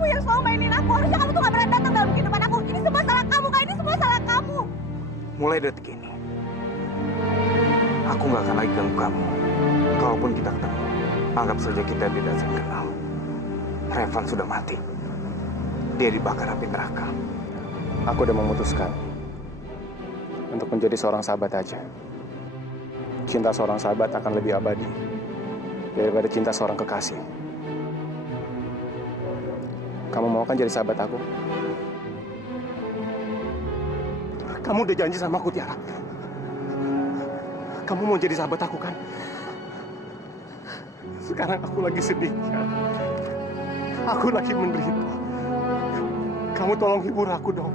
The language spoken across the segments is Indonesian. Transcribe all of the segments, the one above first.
kamu yang selalu mainin aku. Harusnya kamu tuh gak pernah datang dalam kehidupan aku. Ini semua salah kamu, Kak. Ini semua salah kamu. Mulai detik ini, aku nggak akan lagi ganggu kamu. Kalaupun kita ketemu, anggap saja kita tidak saling kenal. Revan sudah mati. Dia dibakar api neraka. Aku udah memutuskan untuk menjadi seorang sahabat aja. Cinta seorang sahabat akan lebih abadi daripada cinta seorang kekasih. Kamu mau kan jadi sahabat aku? Kamu udah janji sama aku, Tiara. Kamu mau jadi sahabat aku kan? Sekarang aku lagi sedih, Tiara. Aku lagi menderita. Kamu tolong hibur aku dong.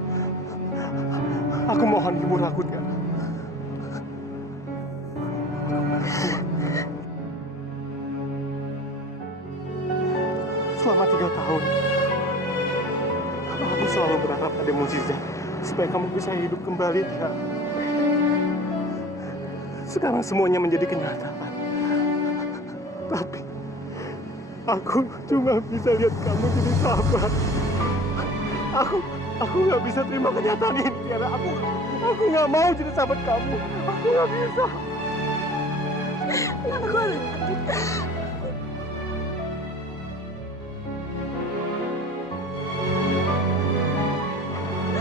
Aku mohon hibur aku, Tiara. Selama 3 tahun, aku selalu berharap ada mukjizat supaya kamu bisa hidup kembali, Tiara. Sekarang semuanya menjadi kenyataan. Tapi aku cuma bisa lihat kamu jadi sahabat. Aku nggak bisa terima kenyataan ini, Tiara. Aku nggak mau jadi sahabat kamu. Aku nggak bisa. Kenapa gue harus mati?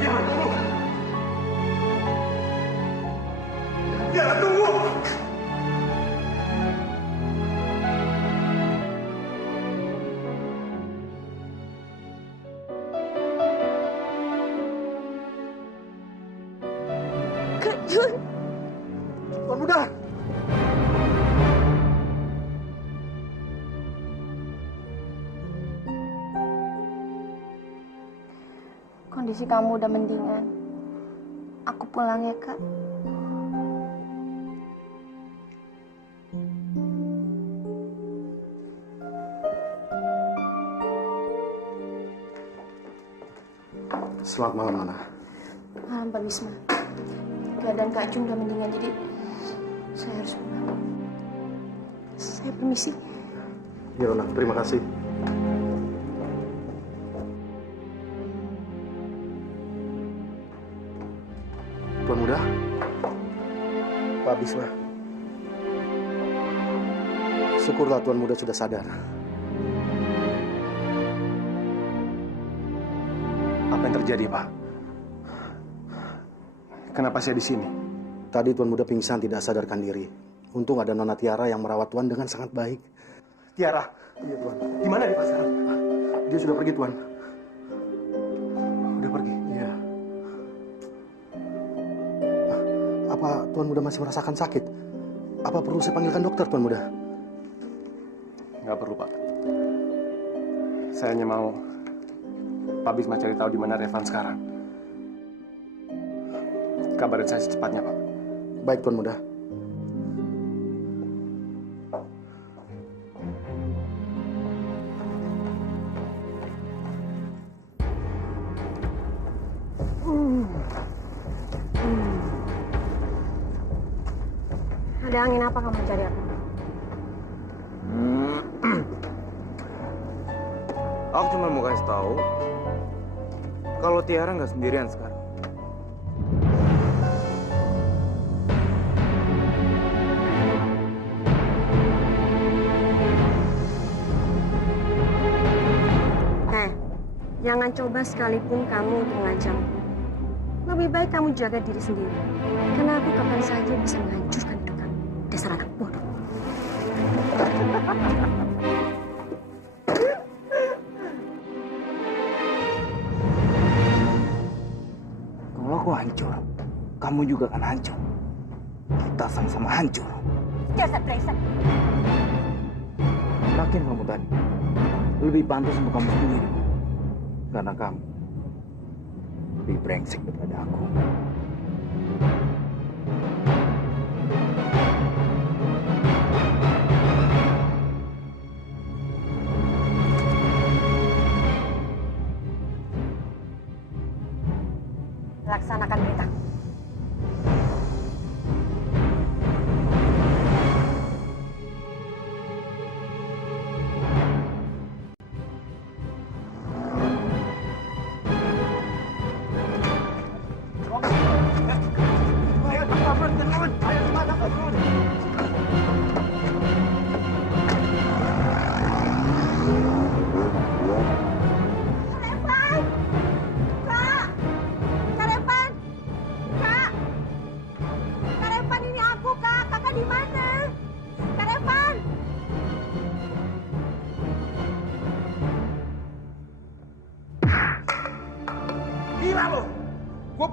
Tiara, tunggu. Tiara, tunggu. Kak Jun. Tuan Muda. Kondisi kamu udah mendingan. Aku pulang ya, Kak. Selamat malam, Nana. Malam, Pak Bisma. Keadaan Kak Jun udah mendingan, jadi saya harus pulang. Saya permisi. Ya, Nana. Terima kasih. Tuan Muda. Pak Bisma. Syukurlah Tuan Muda sudah sadar. Apa yang terjadi, Pak? Kenapa saya di sini? Tadi Tuan Muda pingsan tidak sadarkan diri. Untung ada Nona Tiara yang merawat Tuan dengan sangat baik. Tiara? Iya, Tuan. Di mana dia sekarang? Dia sudah pergi, Tuan. Udah pergi? Iya. Apa Tuan Muda masih merasakan sakit? Apa perlu saya panggilkan dokter, Tuan Muda? Nggak perlu, Pak. Saya hanya mau Pak Bisma cari tahu di mana Revan sekarang. Kabarin saya secepatnya, Pak. Baik, Tuan Muda. Ada angin apa kamu cari aku? Aku cuma mau kasih tahu kalau Tiara nggak sendirian sekarang. Jangan coba sekalipun kamu untuk mengancamku. Lebih baik kamu jaga diri sendiri. Karena aku kapan saja bisa menghancurkan hidup kamu. Dasar anak bodoh. Kalau aku hancur, kamu juga akan hancur. Kita sama-sama hancur. Dasar brengsek. Yakin kamu tadi? Lebih pantas untuk kamu sendiri. Karena kamu lebih brengsek daripada aku. Laksanakan perintah.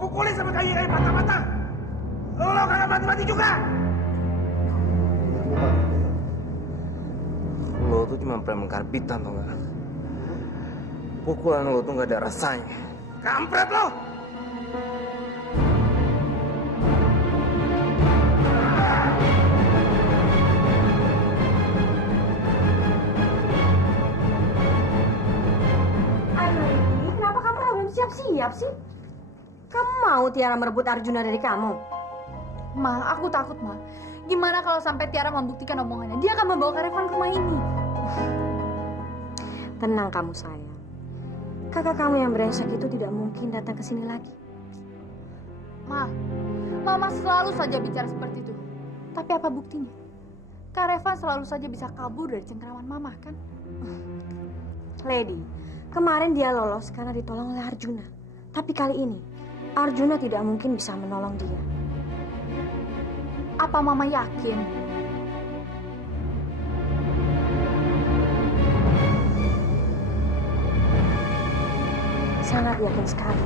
pukulin sampai kakinya patah-patah. Lo kagak mati-mati juga. Lo tuh cuma preman karbitan, tau gak? Pukulan lo tuh gak ada rasanya. Kampret lo! Kenapa kamu belum siap-siap sih? Kamu mau Tiara merebut Arjuna dari kamu? Ma, aku takut, Ma. Gimana kalau sampai Tiara membuktikan omongannya? Dia akan membawa Kak Revan ke rumah ini. Tenang kamu sayang. Kakak kamu yang brengsek itu tidak mungkin datang ke sini lagi. Ma, Mama selalu saja bicara seperti itu. Tapi apa buktinya? Kak Revan selalu saja bisa kabur dari cengkeraman Mama, kan? Lady, kemarin dia lolos karena ditolong oleh Arjuna. Tapi kali ini, Arjuna tidak mungkin bisa menolong dia. Apa Mama yakin? Sangat yakin sekali.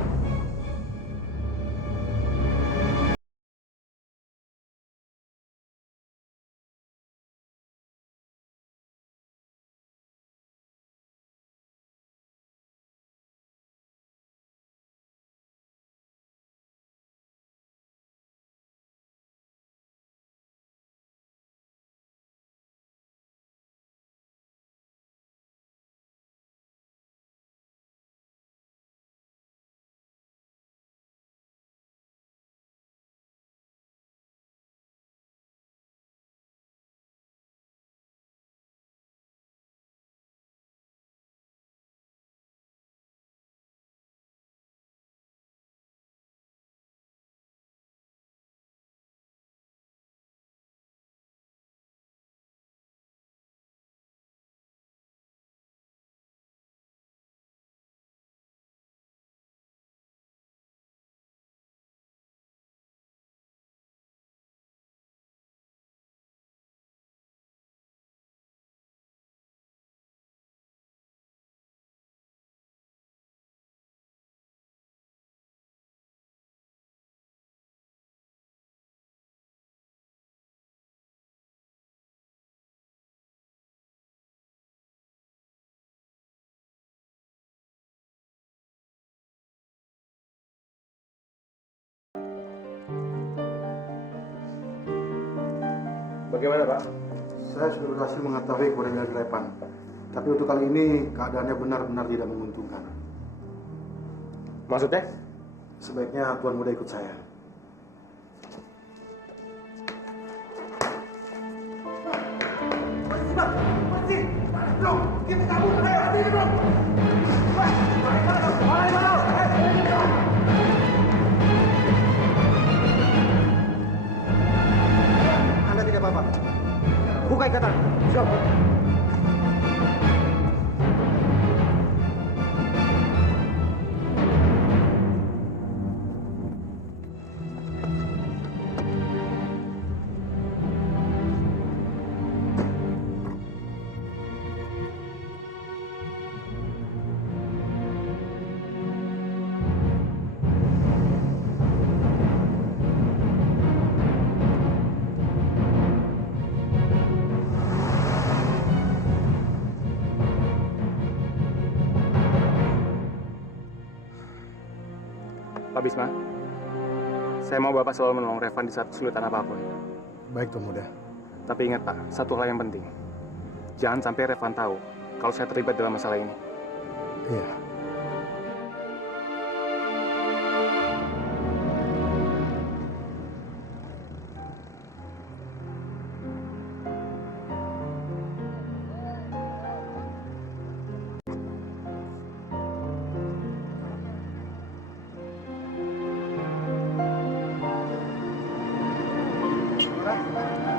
Bagaimana, Pak? Saya sudah berhasil mengetahui keberadaan Revan. Tapi untuk kali ini keadaannya benar-benar tidak menguntungkan. Maksudnya? Sebaiknya Tuan Muda ikut saya. Anda tidak apa-apa. Buka ikatan. Siap. Pak Bisma, saya mau Bapak selalu menolong Revan di saat kesulitan apapun. Baik, Tuan Muda. Tapi ingat Pak, satu hal yang penting. Jangan sampai Revan tahu kalau saya terlibat dalam masalah ini. Iya.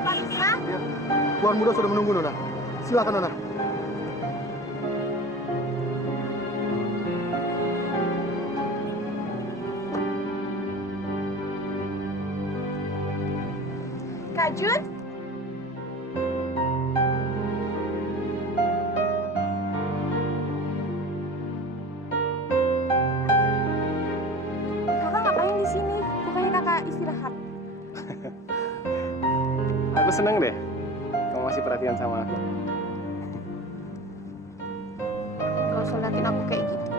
Pak Bisma? Iya. Tuan Muda sudah menunggu, Nona. Silakan, Nona. Kak Jun? Kakak ngapain di sini? seneng deh. Kamu masih perhatian sama aku. Gak usah liatin aku kayak gitu.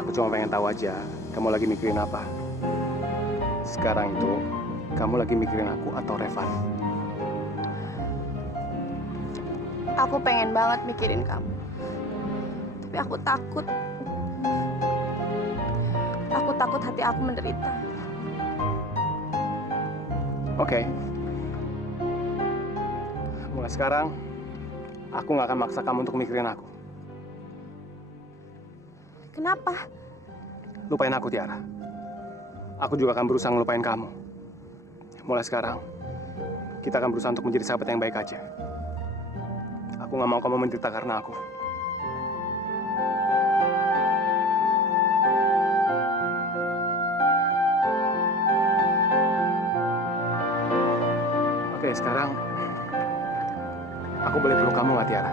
Aku cuma pengen tahu aja, kamu lagi mikirin apa. Sekarang itu, kamu lagi mikirin aku atau Revan? Aku pengen banget mikirin kamu. Tapi aku takut. Aku takut hati aku menderita. Oke. Mulai sekarang, aku nggak akan maksa kamu untuk mikirin aku. Kenapa? Lupain aku, Tiara. Aku juga akan berusaha ngelupain kamu. Mulai sekarang, kita akan berusaha untuk menjadi sahabat yang baik aja. Aku nggak mau kamu menderita karena aku. Oke, sekarang aku boleh peluk kamu nggak, Tiara?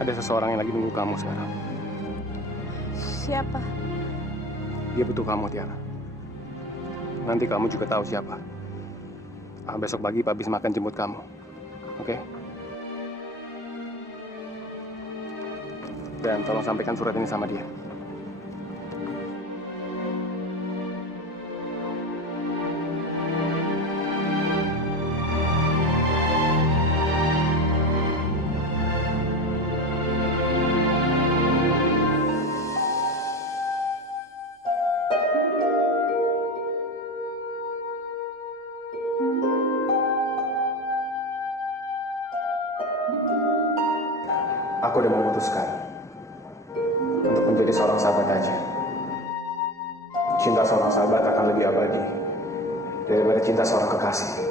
Ada seseorang yang lagi nunggu kamu sekarang. Siapa? Dia butuh kamu, Tiara. Nanti kamu juga tahu siapa. Besok pagi Pak Bisma akan jemput kamu. Oke? Dan tolong sampaikan surat ini sama dia. Aku udah memutuskan untuk menjadi seorang sahabat aja. Cinta seorang sahabat akan lebih abadi daripada cinta seorang kekasih.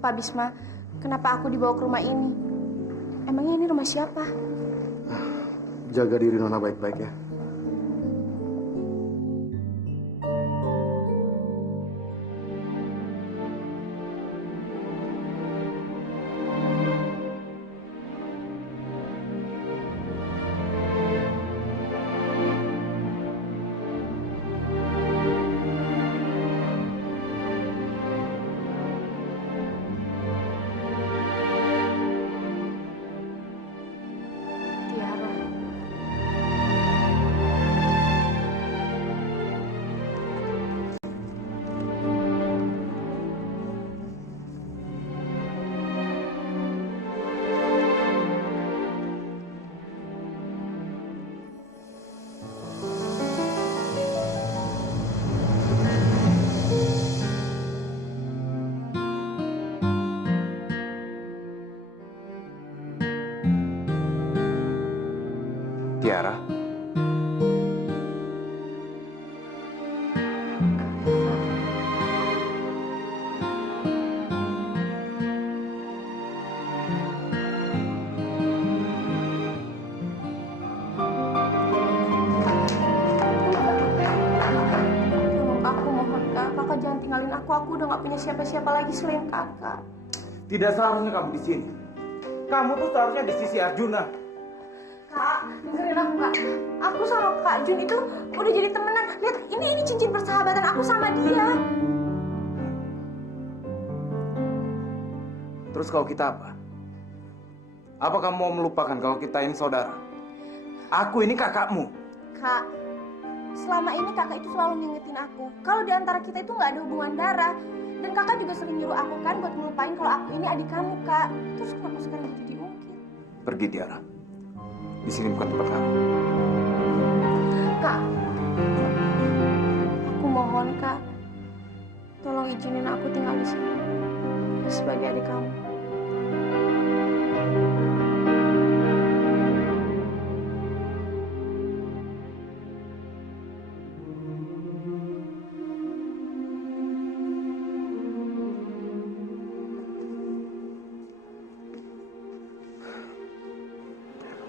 Pak Bisma, kenapa aku dibawa ke rumah ini? Emangnya ini rumah siapa? Jaga diri Nona baik-baik ya. Tiara. Tiara, aku udah nggak punya siapa-siapa lagi selain kakak. Tidak seharusnya kamu di sini. Kamu tuh seharusnya di sisi Arjuna. Kak, dengerin aku kak. Aku sama Kak Jun itu udah jadi temenan. Lihat, ini cincin persahabatan aku sama dia. Terus kalau kita apa? Apa kamu mau melupakan kalau kita ini saudara? Aku ini kakakmu. Kak, selama ini kakak itu selalu ngingetin aku kalau di antara kita itu nggak ada hubungan darah. Dan kakak juga sering nyuruh aku kan buat ngelupain kalau aku ini adik kamu, Kak. Terus kenapa sekarang jadi diungkit? Pergi, Tiara. Di sini bukan tempat kamu. Kak, aku mohon, Kak. Tolong izinin aku tinggal di sini sebagai adik kamu.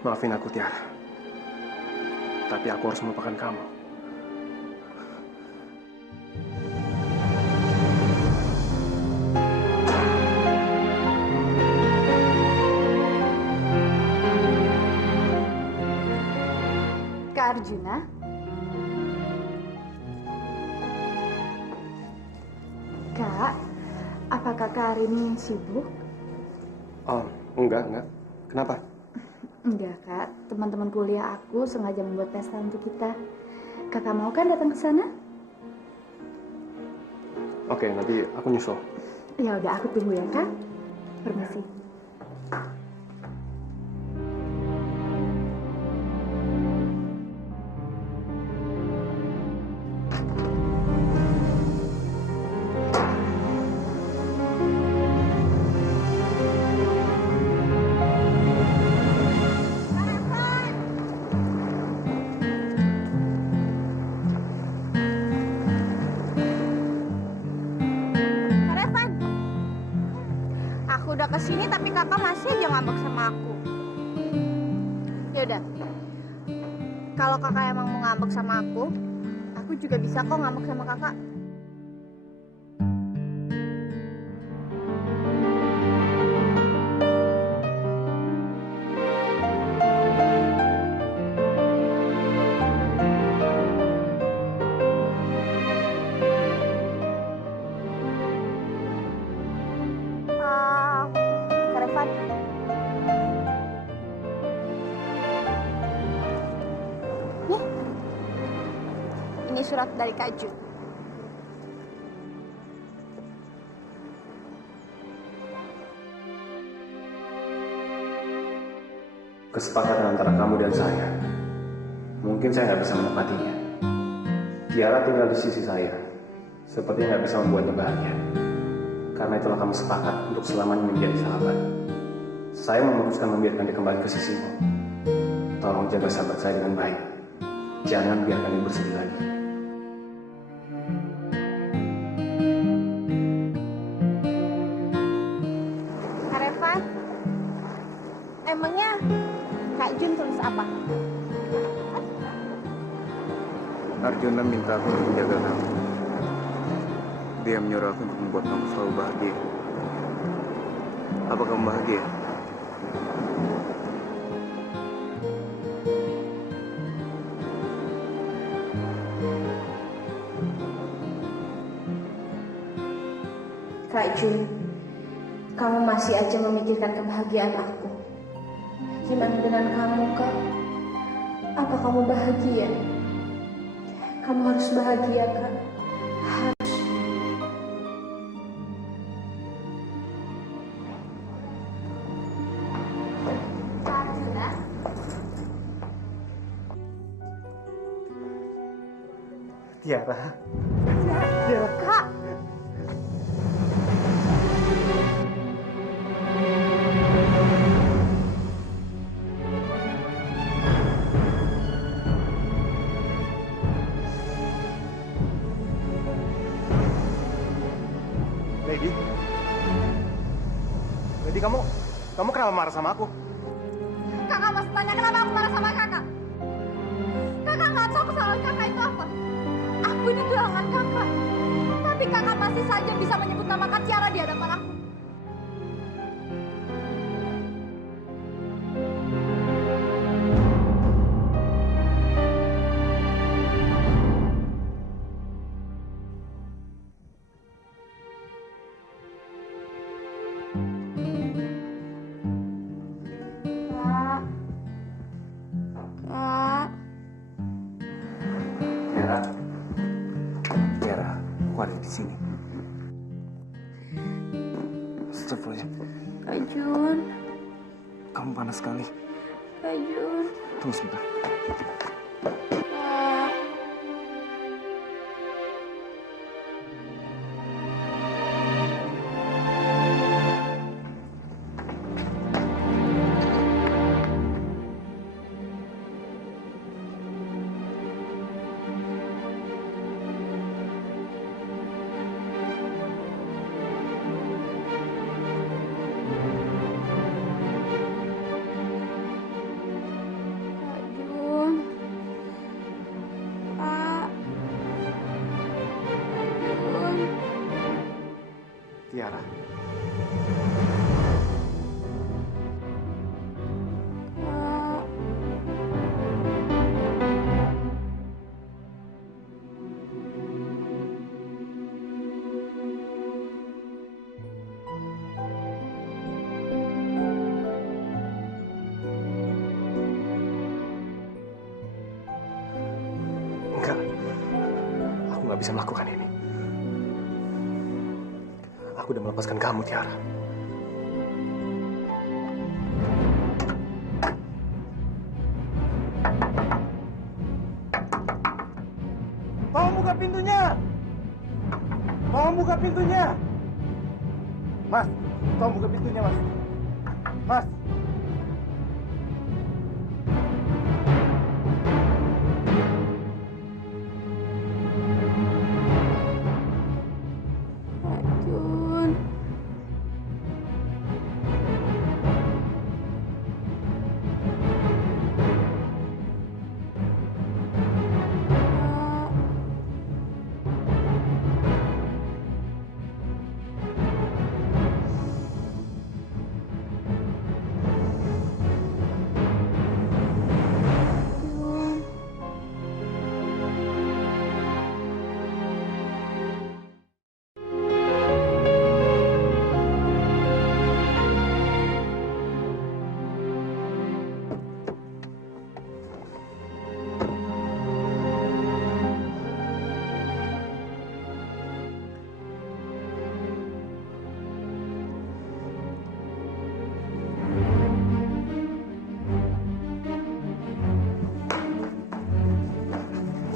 Maafin aku, Tiara. Tapi aku harus melupakan kamu. Kak Arjuna? Kak, apakah Kak hari ini sibuk? Oh, enggak. Kenapa? Enggak, Kak. Teman-teman kuliah aku sengaja membuat pesta untuk kita. Kakak mau kan datang ke sana? Oke, nanti aku nyusul. Ya udah, aku tunggu ya, Kak. Permisi. Kak Revan, aku udah kesini tapi kakak masih aja ngambek sama aku. Yaudah, kalau kakak emang mau ngambek sama aku juga bisa kok ngambek sama kakak. Kak Revan, nih, ini surat dari Kak Jun. Kesepakatan antara kamu dan saya. Mungkin saya nggak bisa menepatinya. Tiara tinggal di sisi saya. Sepertinya nggak bisa membuatnya bahagia. Karena itulah kami sepakat untuk selamanya menjadi sahabat. Saya memutuskan membiarkan dia kembali ke sisimu. Tolong jaga sahabat saya dengan baik. Jangan biarkan dia bersedih lagi. Kak Revan, emangnya Kak Jun tulis apa? Arjuna minta aku untuk menjaga kamu. Dia menyuruh aku untuk membuat kamu selalu bahagia. Apa kamu bahagia? Kak Jun, kamu masih aja memikirkan kebahagiaan aku. Gimana dengan kamu, Kak? Apa kamu bahagia? Kamu harus bahagia, Kak. Harus. Kak Arjuna? Tiara. Kak, Lady, kamu kenapa marah sama aku? Kakak masih tanya kenapa aku marah sama kakak? Kakak nggak tahu kesalahan kakak itu apa? Aku ini tunangan kakak. Tapi kakak masih saja bisa menyebut nama Kak Tiara di hadapan aku. Kak. Kak. Tiara. Tiara, aku ada di sini. Astagfirullahaladzim. Kak Jun. Kamu panas sekali. Kak Jun. Tunggu sebentar. Kak. Kak Jun. Kak. Jun. Tiara. Kak. Enggak. Aku nggak bisa melakukan ini. Aku udah melepaskan kamu, Tiara. Tolong buka pintunya! Tolong buka pintunya! Mas, tolong buka pintunya, Mas. Mas. Kak Jun. Kak. Jun.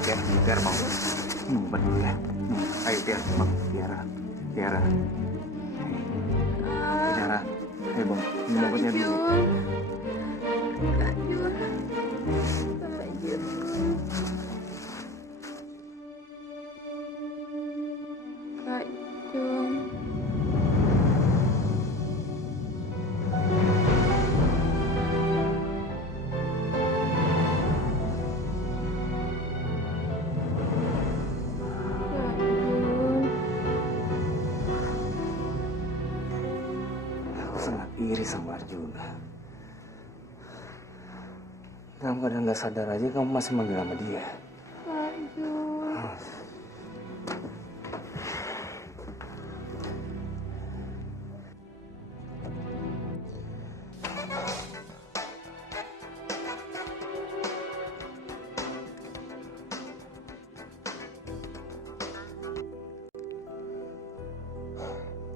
Tiara, Tiara mau. Obat dulu ya. Ayo Tiara, bang. Tiara. Tiara. Tiara. Ayo bang, minum obatnya dulu. Kak Jun. Kak Jun. Kak Jun. Kak Jun. Aku sangat iri sama Arjuna. Dalam keadaan nggak sadar aja kamu masih manggil nama dia. Kak Jun.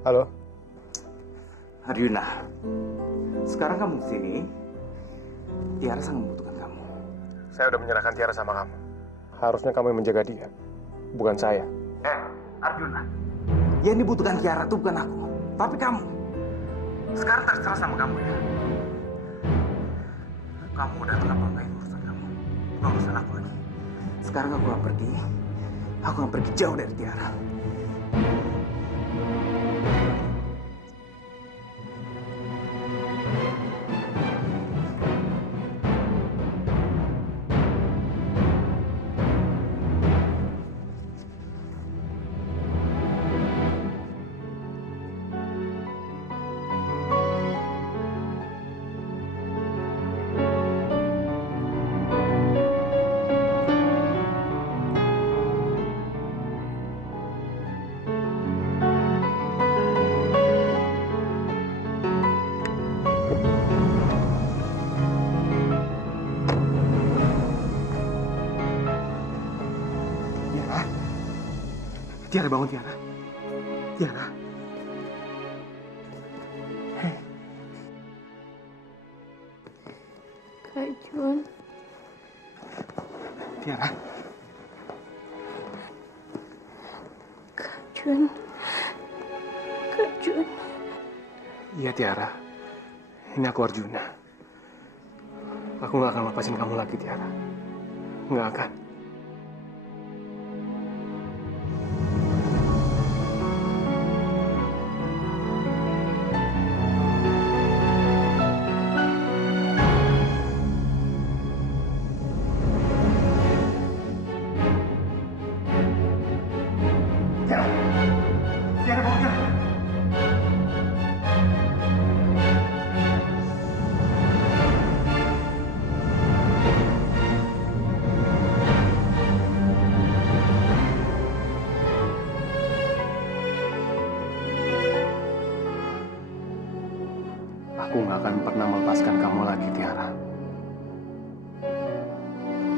Halo? Arjuna, sekarang kamu di sini. Tiara sangat membutuhkan kamu. Saya udah menyerahkan Tiara sama kamu. Harusnya kamu yang menjaga dia, bukan saya. Arjuna, yang dibutuhkan Tiara itu bukan aku, tapi kamu. Sekarang terserah sama kamu ya. Kamu udah terlambat urusan kamu, bukan urusan aku lagi. Sekarang aku akan pergi. Aku akan pergi jauh dari Tiara. Tiara, bangun Tiara. Tiara. Hei. Kak Jun. Tiara. Kak Jun. Kak Jun. Iya Tiara. Ini aku Arjuna. Aku nggak akan lepasin kamu lagi Tiara. Nggak akan. Tiara, bangun Tiara. Aku nggak akan pernah melepaskan kamu lagi, Tiara.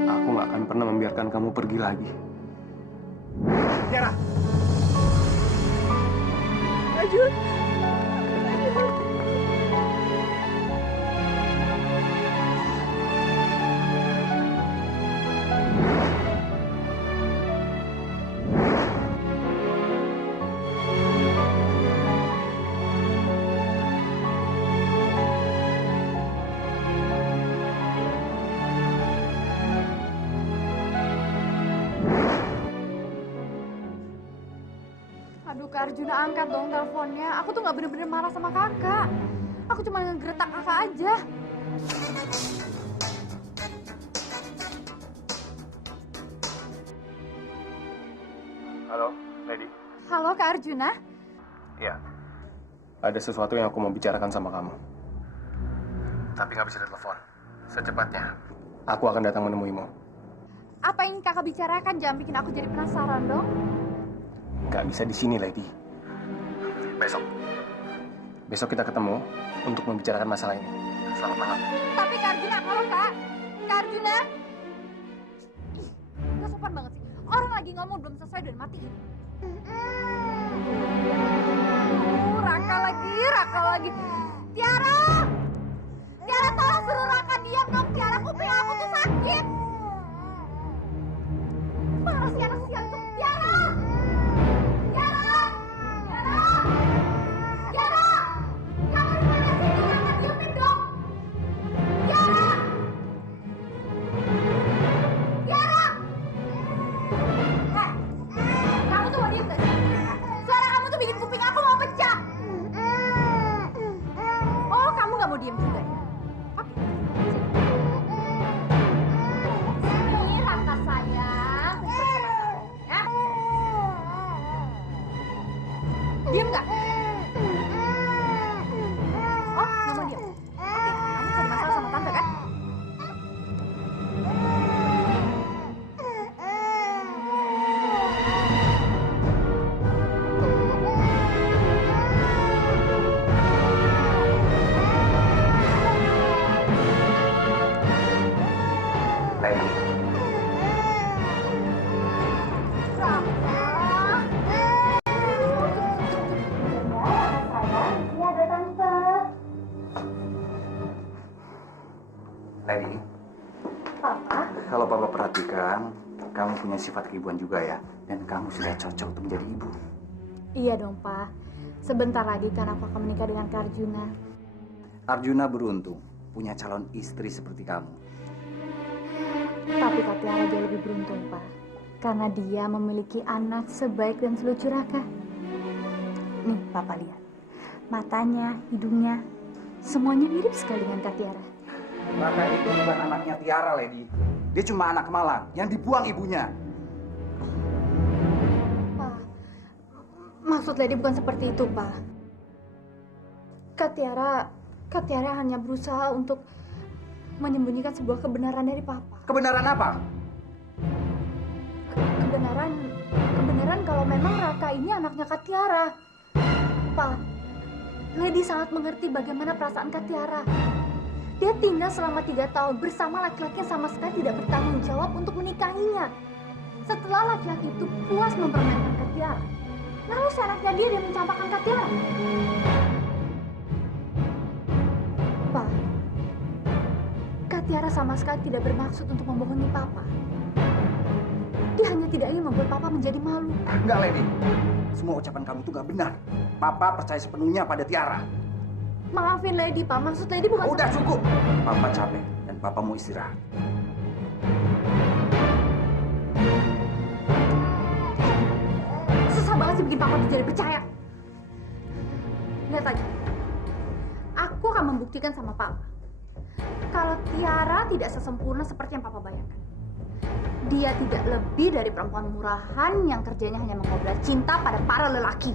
Aku nggak akan pernah membiarkan kamu pergi lagi. Tiara! Ajun. Aduh, Kak Arjuna, angkat dong teleponnya. Aku tuh nggak bener-bener marah sama kakak. Aku cuma ngegretak kakak aja. Halo, Lady. Halo, Kak Arjuna. Iya. Ada sesuatu yang aku mau bicarakan sama kamu. Tapi nggak bisa ditelepon. Secepatnya, aku akan datang menemuimu. Apa yang kakak bicarakan? Jangan bikin aku jadi penasaran dong. Nggak bisa di sini, Lady. Besok. Besok kita ketemu untuk membicarakan masalah ini. Selamat malam. Tapi Kak Arjuna, halo Kak. Kak Arjuna. Ih, nggak sopan banget sih. Orang lagi ngomong belum selesai udah matiin. Raka lagi. Tiara! Tiara, tolong suruh Raka diam dong. Tiara, kuping aku tuh sakit. Mana sih anak sial itu? Tiara! Tiara! Tiara! Tiara! Kamu di mana sih? Tiara, diemin dong. Tiara! Tiara! Kamu tuh mau diem gak sih? Suara kamu tuh bikin kuping aku mau pecah. Oh, kamu gak mau diem juga ya? Oke. Sini, Raka sayang. Ya. Diem gak? Oh, gak mau diem? Oke, kamu cari masalah sama tante kan? Lady. Lady. Papa? Kalau Papa perhatikan, kamu punya sifat keibuan juga ya. Dan kamu sudah cocok untuk menjadi ibu. Iya dong, Pak. Sebentar lagi kan aku akan menikah dengan Kak Arjuna. Arjuna beruntung punya calon istri seperti kamu. Tapi Kak Tiara jauh lebih beruntung, Pak. Karena dia memiliki anak sebaik dan selucu Raka. Nih, Papa lihat. Matanya, hidungnya, semuanya mirip sekali dengan Kak Tiara. Raka itu bukan anaknya Tiara, Lady. Dia cuma anak kemalang yang dibuang ibunya. Pak, maksud Lady bukan seperti itu, Pak. Kak Tiara hanya berusaha untuk menyembunyikan sebuah kebenaran dari Papa. Kebenaran apa? Kebenaran kalau memang Raka ini anaknya Kak Tiara. Pak, Lady sangat mengerti bagaimana perasaan Kak Tiara. Dia tinggal selama 3 tahun bersama laki-laki yang sama sekali tidak bertanggung jawab untuk menikahinya. Setelah laki-laki itu puas mempermainkan Kak Tiara. Lalu seenaknya dia mencampakkan Kak Tiara. Pak, Kak Tiara sama sekali tidak bermaksud untuk membohongi Papa. Dia hanya tidak ingin membuat Papa menjadi malu. Enggak, Lady. Semua ucapan kamu itu nggak benar. Papa percaya sepenuhnya pada Tiara. Maafin Lady, Pak. Maksud Lady bukan... Udah cukup. Papa capek dan Papa mau istirahat. Susah banget sih bikin Papa jadi percaya. Lihat aja. Aku akan membuktikan sama Papa. Kalau Tiara tidak sesempurna seperti yang Papa bayangkan. Dia tidak lebih dari perempuan murahan yang kerjanya hanya mengobrol cinta pada para lelaki.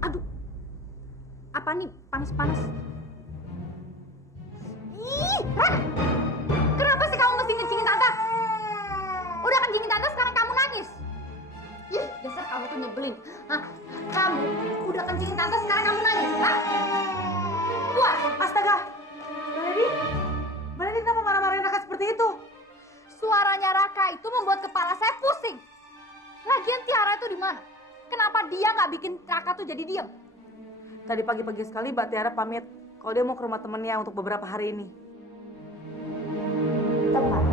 Aduh, apa nih panas-panas? Ih, Ran! Kenapa sih kamu mesti ngecingin Tante? Udah kencingin Tante, sekarang kamu nangis. Ih, dasar kamu tuh nyebelin. Hah? Kamu udah kencingin Tante, sekarang kamu nangis. Hah? Keluar! Astaga, Mbak Lady kenapa marah-marahin Raka seperti itu? Suaranya Raka itu membuat kepala saya pusing. Lagian Tiara itu di mana? Kenapa dia nggak bikin Raka tuh jadi diam? Tadi pagi-pagi sekali Mbak Tiara pamit kalau dia mau ke rumah temennya untuk beberapa hari ini. Teman?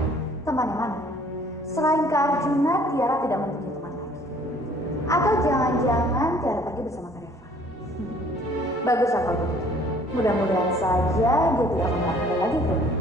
Teman yang mana? Selain Kak Arjuna, Tiara tidak mempunyai teman lagi. Atau jangan-jangan Tiara pergi bersama Kak Reva. Bagus kalau begitu. Mudah-mudahan saja dia tidak akan melakukan lagi ke rumah.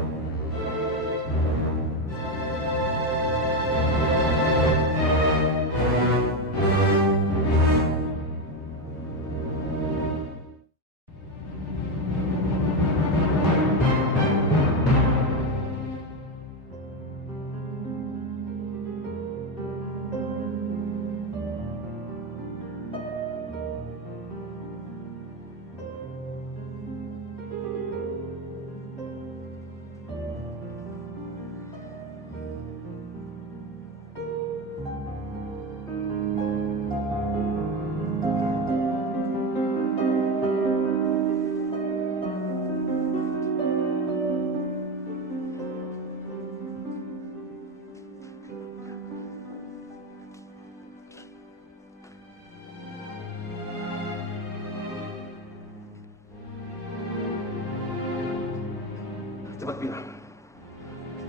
Cepat bilang,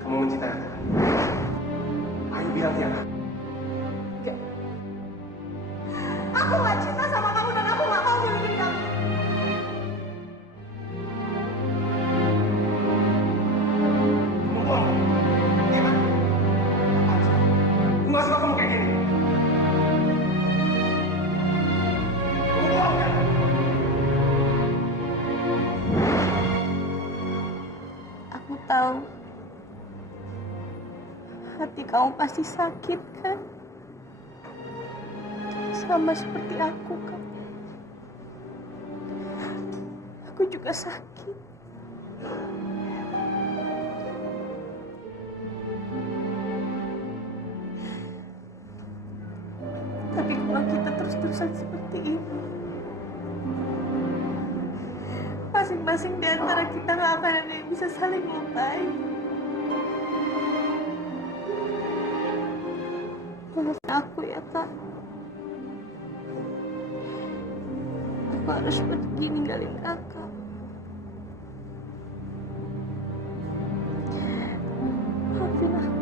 kamu mencintai aku. Ayo bilang, Tiara. Aku gak cinta sama kamu dan aku gak mau milikin kamu. Kamu bohong. Iya kan? Aku nggak suka kamu kayak gini. Kamu bohong kan? Aku tahu hati kamu pasti sakit kan? Sama seperti aku kan? Aku juga sakit. Tapi kalau kita terus-terusan seperti ini, masing-masing di antara kita nggak akan ada yang bisa saling lupai. Maafin aku ya, Kak. Aku harus pergi ninggalin Kakak. Maafin aku.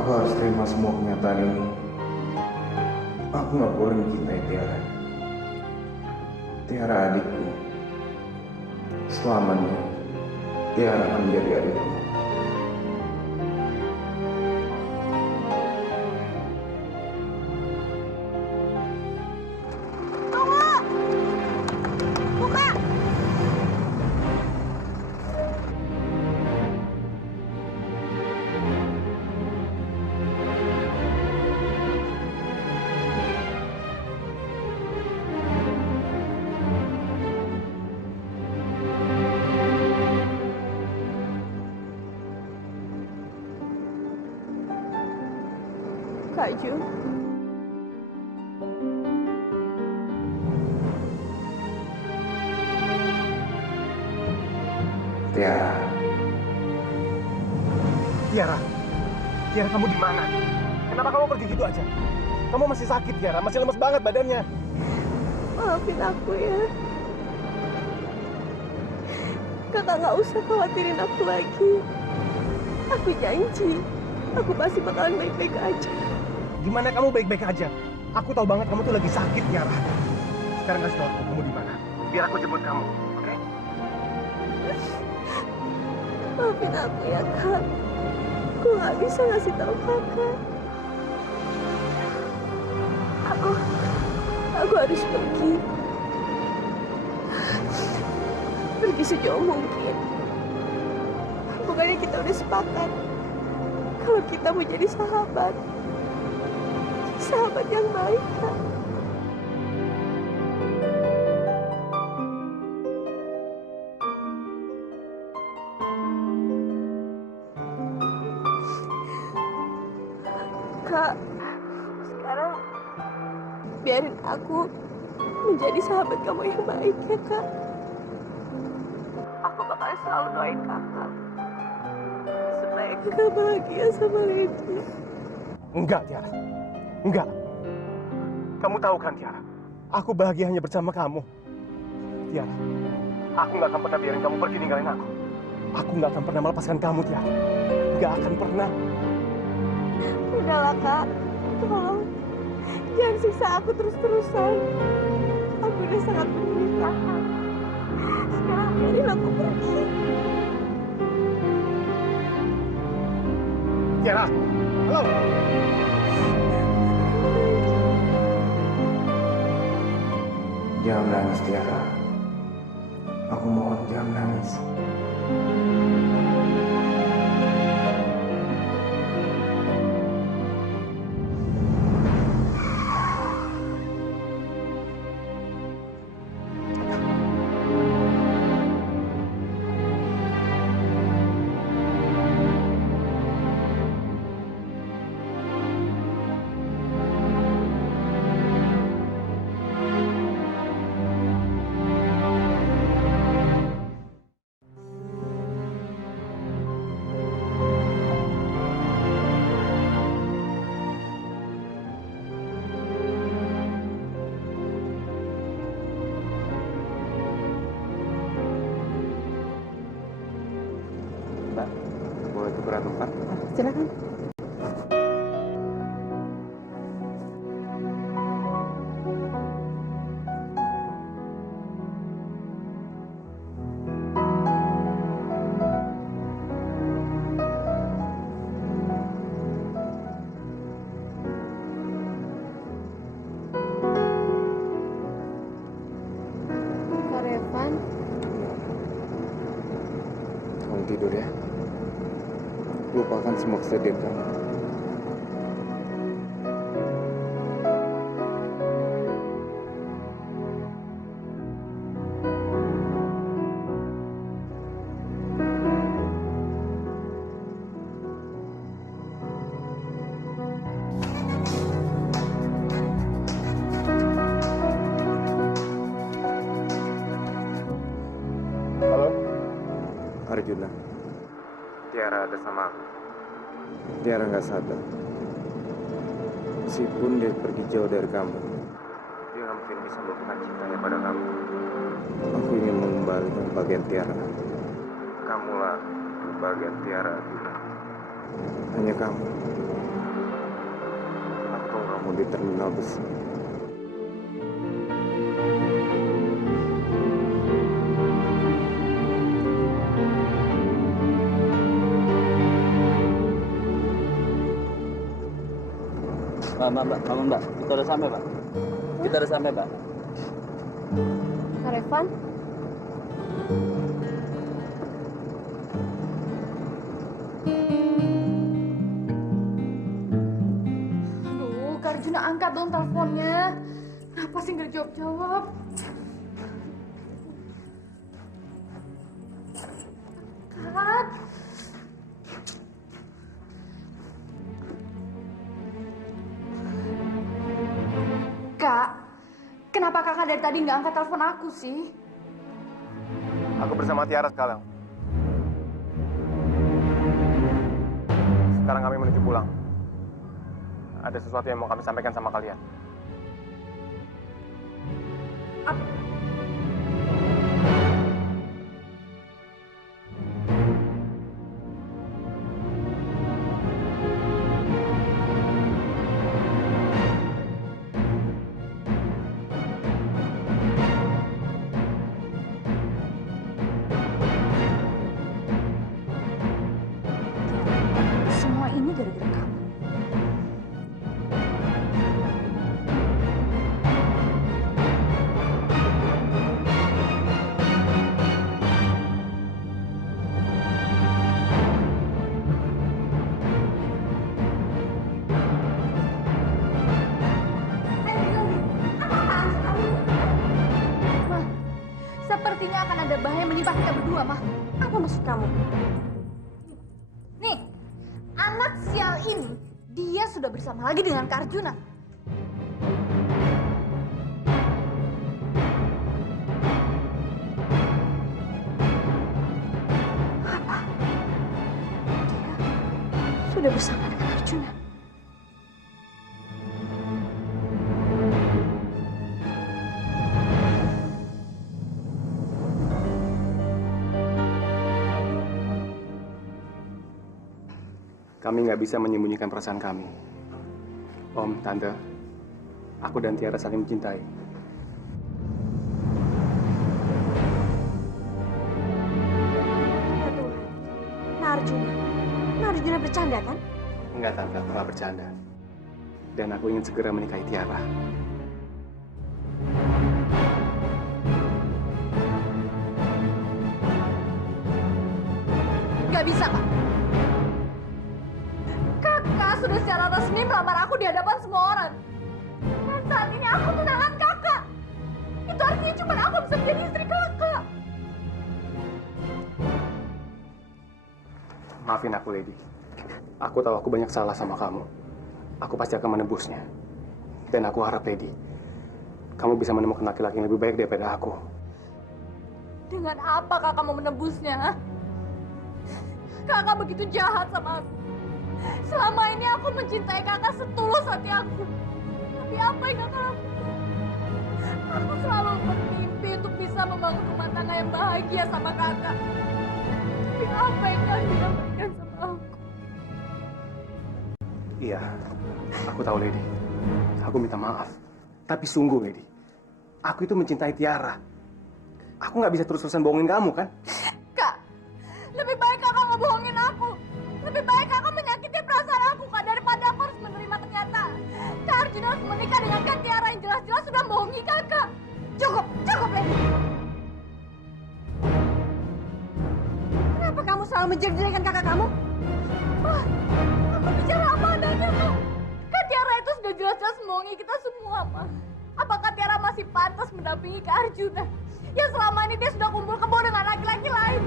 Aku harus terima semua kenyataan ini. Aku nggak boleh mencintai Tiara. Tiara adikku. Selamanya Tiara akan menjadi adikku. Tunggu! Buka! Kak Ju. Tiara, Tiara, Tiara kamu di mana? Kenapa kamu pergi gitu aja? Kamu masih sakit, Tiara, masih lemes banget badannya. Maafin aku ya. Kakak nggak usah khawatirin aku lagi. Aku janji, aku pasti bakalan baik-baik aja. Gimana kamu baik-baik aja? Aku tahu banget kamu tuh lagi sakit, Tiara. Sekarang kasih tahu aku kamu di mana. Biar aku jemput kamu, oke? Maafin aku ya kak. Aku nggak bisa ngasih tahu kakak. Aku harus pergi. Pergi sejauh mungkin. Bukannya kita udah sepakat kalau kita mau jadi sahabat. Sahabat yang baik kak. Kak, sekarang biarin aku menjadi sahabat kamu yang baik ya kak. Aku bakal selalu doain kakak supaya kakak bahagia sama Lady. Enggak, Tiara. Enggak. Kamu tahu kan, Tiara? Aku bahagia hanya bersama kamu. Tiara, aku nggak akan pernah biarin kamu pergi ninggalin aku. Aku nggak akan pernah melepaskan kamu, Tiara. Nggak akan pernah. Udahlah kak, tolong jangan siksa aku terus-terusan. Aku udah sangat menyusahkan. Sekarang biarin aku pergi. Tiara, halo. jangan nangis Tiara. Aku mohon jangan nangis. Boleh tukeran tempat? Silakan. Kak Revan, Kamu tidur ya. Lupakan semua kesedihan kamu. Halo? Arjuna, Tiara ada sama aku. Tiara nggak sadar. Meskipun dia pergi jauh dari kamu, dia nggak mungkin bisa melupakan cintanya pada kamu. Aku ingin mengembalikan bagian Tiara. Kamulah bagian Tiara, Arjuna. Hanya kamu ketemu di terminal bus. Mbak, bangun mbak. Kita udah sampai, Pak. Kita udah sampai, Pak. Kak Revan? Aduh, Kak Arjuna angkat dong teleponnya. Kenapa sih nggak jawab-jawab? Kak. Kak, kenapa kakak dari tadi nggak angkat telepon aku sih? Aku bersama Tiara sekarang. Sekarang kami menuju pulang. Ada sesuatu yang mau kami sampaikan sama kalian. Semua ini gara-gara kamu. Mah, sepertinya akan ada bahaya menimpa kita berdua, Mah. Apa maksud kamu? Nih, anak sial ini, dia sudah bersama lagi dengan Kak Arjuna. Apa? Dia sudah bersama dengan Arjuna. Kami nggak bisa menyembunyikan perasaan kami. Om, Tante, aku dan Tiara saling mencintai. Ya Tuhan, Narjuna bercanda kan? Enggak, Tante, aku nggak bercanda. Dan aku ingin segera menikahi Tiara. Gak bisa, Pak. Kakak sudah secara resmi melamar aku di hadapan semua orang. Dan saat ini aku tunangan kakak. Itu artinya cuma aku bisa menjadi istri kakak. Maafin aku, Lady. Aku tahu aku banyak salah sama kamu. Aku pasti akan menebusnya. Dan aku harap, Lady, kamu bisa menemukan laki-laki yang lebih baik daripada aku. Dengan apa kakak mau menebusnya? Ha? Kakak begitu jahat sama aku. Selama ini aku mencintai kakak setulus hati aku. Tapi apa yang kakak lakukan? Aku selalu bermimpi untuk bisa membangun rumah tangga yang bahagia sama kakak. Tapi apa yang kalian berikan sama aku? Iya, aku tahu, Lady. Aku minta maaf. Tapi sungguh, Lady, aku itu mencintai Tiara. Aku nggak bisa terus-terusan bohongin kamu, kan? Kak, lebih baik kakak ngebohongin aku. Lebih baik kakak menyakiti perasaan aku, Kak, daripada aku harus menerima kenyataan Kak Arjuna harus menikah dengan Kak Tiara yang jelas-jelas sudah bohongi kakak. Cukup, Lady. Kenapa kamu selalu menjelek-jelekan kakak kamu? Wah, kamu bicara apa adanya, Kak? Kak Tiara itu sudah jelas-jelas membohongi kita semua, Ma. Apakah Tiara masih pantas mendampingi Kak Arjuna? Ya selama ini dia sudah kumpul kebo dengan laki-laki lain.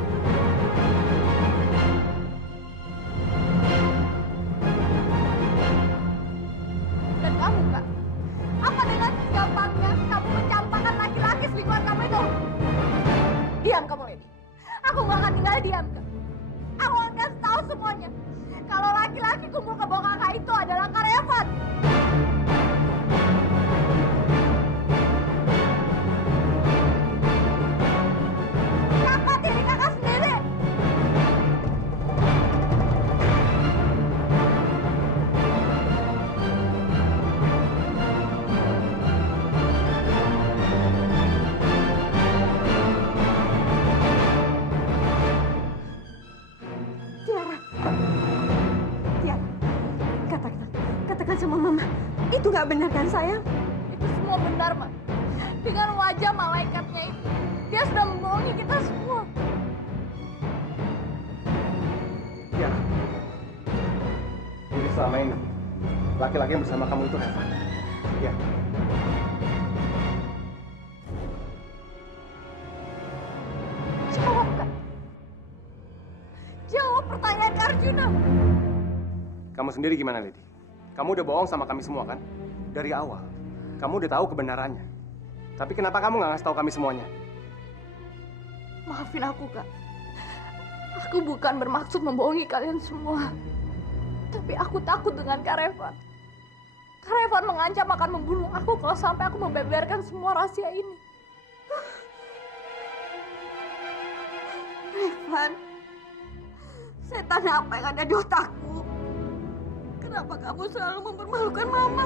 Dan kamu, Kak, apa dengan gampangnya kamu mencampakkan laki-laki selingkuhan kamu itu? Diam kamu, Lady. Aku gak akan tinggal diam, Kak. Aku akan kasih tahu semuanya. Kalau laki-laki kumpul kebo kakak itu adalah Kak Revan. Kakak tiri kakak sendiri. katakan sama Mama? Itu nggak benar kan, sayang? Itu semua benar, Ma. Dengan wajah malaikatnya itu, dia sudah membohongi kita semua. Ya. Jadi selama ini, laki-laki yang bersama kamu itu Reva. Ya. Jawab, Kak. Jawab pertanyaan Kak Arjuna. Kamu sendiri gimana, Lady? Kamu udah bohong sama kami semua, kan? Dari awal. Kamu udah tahu kebenarannya. Tapi kenapa kamu nggak ngasih tahu kami semuanya? Maafin aku, Kak. Aku bukan bermaksud membohongi kalian semua. Tapi aku takut dengan Kak Revan. Kak Revan mengancam akan membunuh aku kalau sampai aku membeberkan semua rahasia ini. Revan, setan apa yang ada di otakku? Kenapa kamu selalu mempermalukan Mama?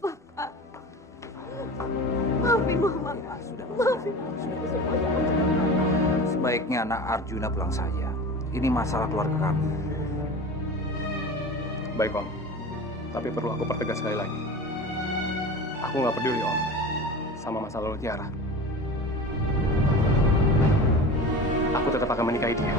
Papa, maafin Mama. Maafin Mama. Sebaiknya anak Arjuna pulang saja. Ini masalah keluarga kami. Baik, Om. Tapi perlu aku pertegas sekali lagi. Aku nggak peduli, Om, sama masa lalu Tiara. Aku tetap akan menikahi dia.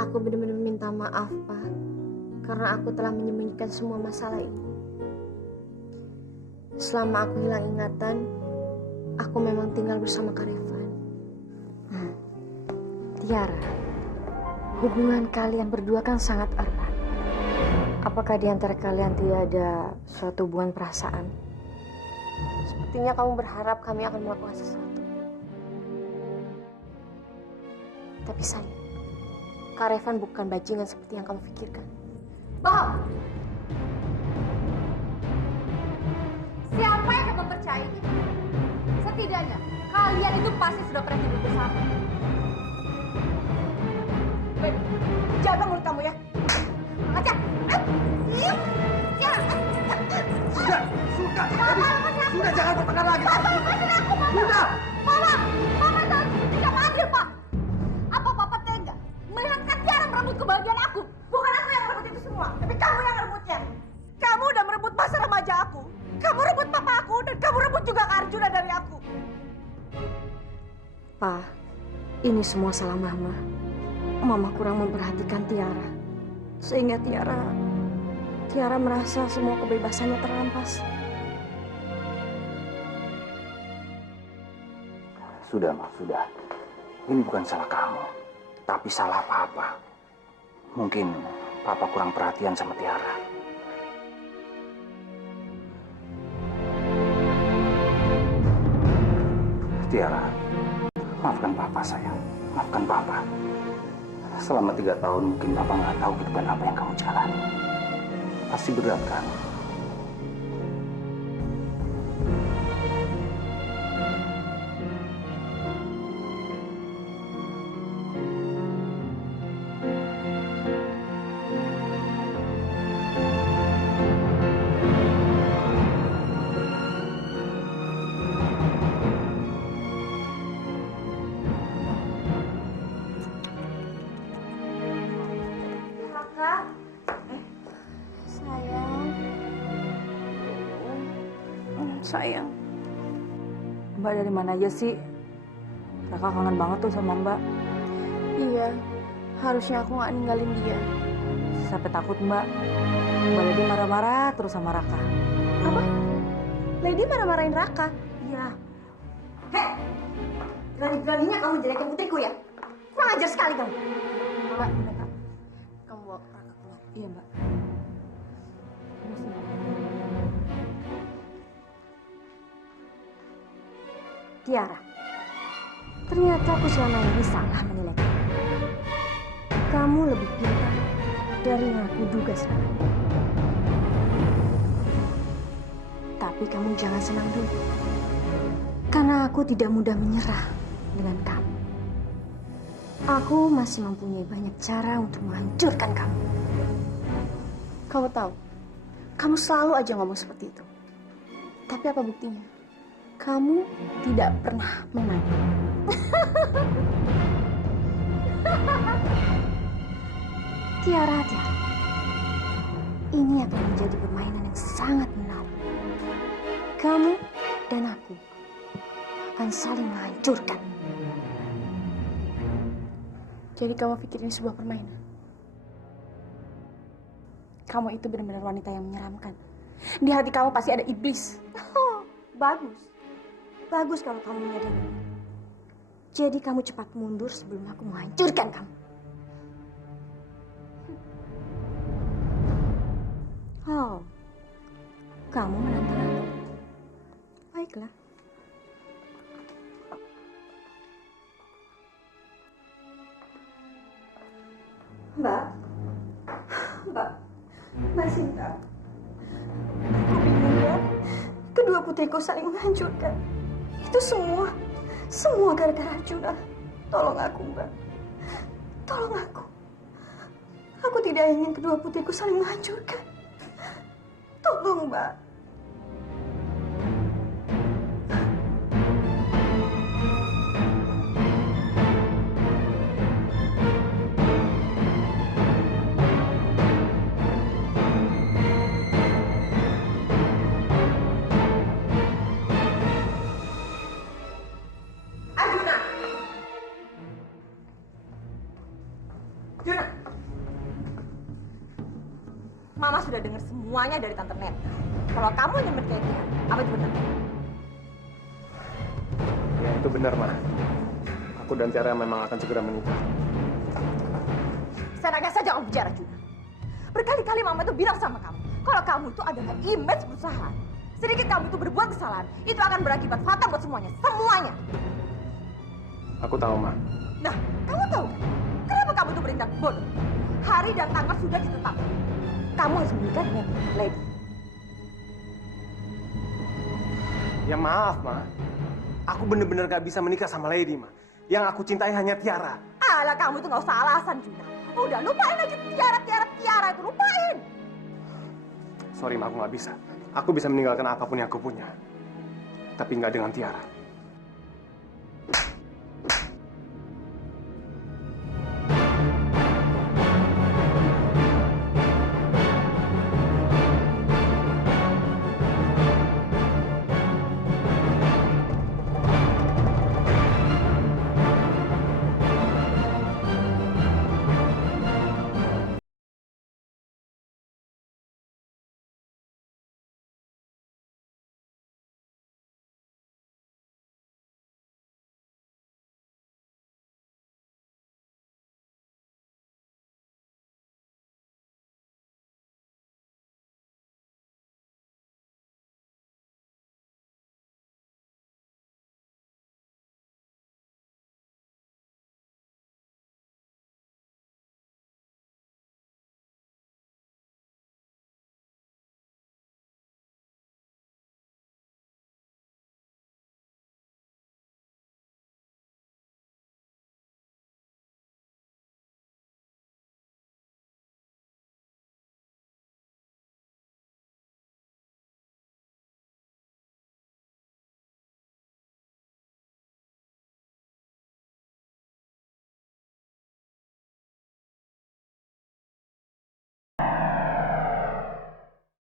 Aku benar-benar minta maaf, Pak, karena aku telah menyembunyikan semua masalah ini. Selama aku hilang ingatan, aku memang tinggal bersama Kak Revan. Tiara, hubungan kalian berdua kan sangat erat. Apakah di antara kalian tidak ada suatu hubungan perasaan? Sepertinya kamu berharap kami akan melakukan sesuatu. Tapi sayang, Kak Revan bukan bajingan seperti yang kamu pikirkan. Bohong! Siapa yang mempercayai? Setidaknya, kalian itu pasti sudah pernah hidup bersama. Baik, jaga mulut kamu ya. Aja. Sudah, sudah jangan bertengkar lagi. Sudah. Mama tahu tidak adil, Pak. Apa Papa tega melihat Kak Tiara merebut kebahagiaan aku? Bukan aku yang merebut itu semua, tapi kamu yang merebutnya. Kamu udah merebut masa remaja aku. Kamu rebut papa aku dan kamu rebut juga Kak Arjuna dari aku. Pa, ini semua salah Mama. Mama kurang memperhatikan Tiara. Sehingga Tiara merasa semua kebebasannya terampas. Sudah, Ma, sudah. Ini bukan salah kamu, tapi salah Papa. Mungkin Papa kurang perhatian sama Tiara. Tiara, maafkan Papa, sayang. Maafkan Papa. Selama 3 tahun mungkin Papa nggak tahu kehidupan apa yang kamu jalani. Pasti berat, kan? Kakak, Sayang. Mbak dari mana aja sih? Kakak kangen banget tuh sama Mbak. iya, harusnya aku nggak ninggalin dia. Sampai takut Mbak. Mbak Lady marah-marah terus sama Raka. Apa? Lady marah-marahin Raka? Iya. Hei, berani-beraninya kamu jelekin putriku ya? Kurang ajar sekali kamu. Mbak, Raka. Kamu bawa Raka keluar. Iya Mbak. Tiara, ternyata aku selama ini salah menilai kamu. Kamu lebih pintar dari yang aku duga selama ini. Tapi kamu jangan senang dulu. Karena aku tidak mudah menyerah dengan kamu. Aku masih mempunyai banyak cara untuk menghancurkan kamu. Kamu tahu, kamu selalu aja ngomong seperti itu. Tapi apa buktinya? Kamu tidak pernah menang. Tiara, Tiara. Ini akan menjadi permainan yang sangat menarik. Kamu dan aku akan saling menghancurkan. Jadi kamu pikir ini sebuah permainan? Kamu itu benar-benar wanita yang menyeramkan. Di hati kamu pasti ada iblis. Oh, bagus. Bagus kalau kamu menyadari. Jadi kamu cepat mundur sebelum aku menghancurkan kamu. Oh, kamu menantang aku. Baiklah. Mbak, Mbak Sinta. Aku bingung ya. Kedua putriku saling menghancurkan. Itu semua gara-gara Arjuna. Tolong aku, Mbak. Tolong aku. Aku tidak ingin kedua putriku saling menghancurkan. Tolong, Mbak. Juna, Mama sudah dengar semuanya dari Tante Net. Kalau kamu nyemir kayak dia, apa itu benar? Ya, itu benar, Ma. Aku dan Tiara memang akan segera menikah. Senangnya saja kamu bicara, Juna. Berkali-kali Mama itu bilang sama kamu, kalau kamu itu adalah image perusahaan. Sedikit kamu itu berbuat kesalahan, itu akan berakibat fatal buat semuanya. Semuanya. Aku tahu, Ma. Nah, kamu tahu kan? Kenapa kamu itu bertindak bodoh? Hari dan tanggal sudah ditetapkan. Kamu harus menikah dengan Lady. Ya maaf, Ma. Aku bener-bener gak bisa menikah sama Lady, Ma. Yang aku cintai hanya Tiara. Alah, kamu itu nggak usah alasan, Juna. Udah, lupain aja Tiara itu, lupain. Sorry, Ma, aku gak bisa. Aku bisa meninggalkan apapun yang aku punya. Tapi nggak dengan Tiara.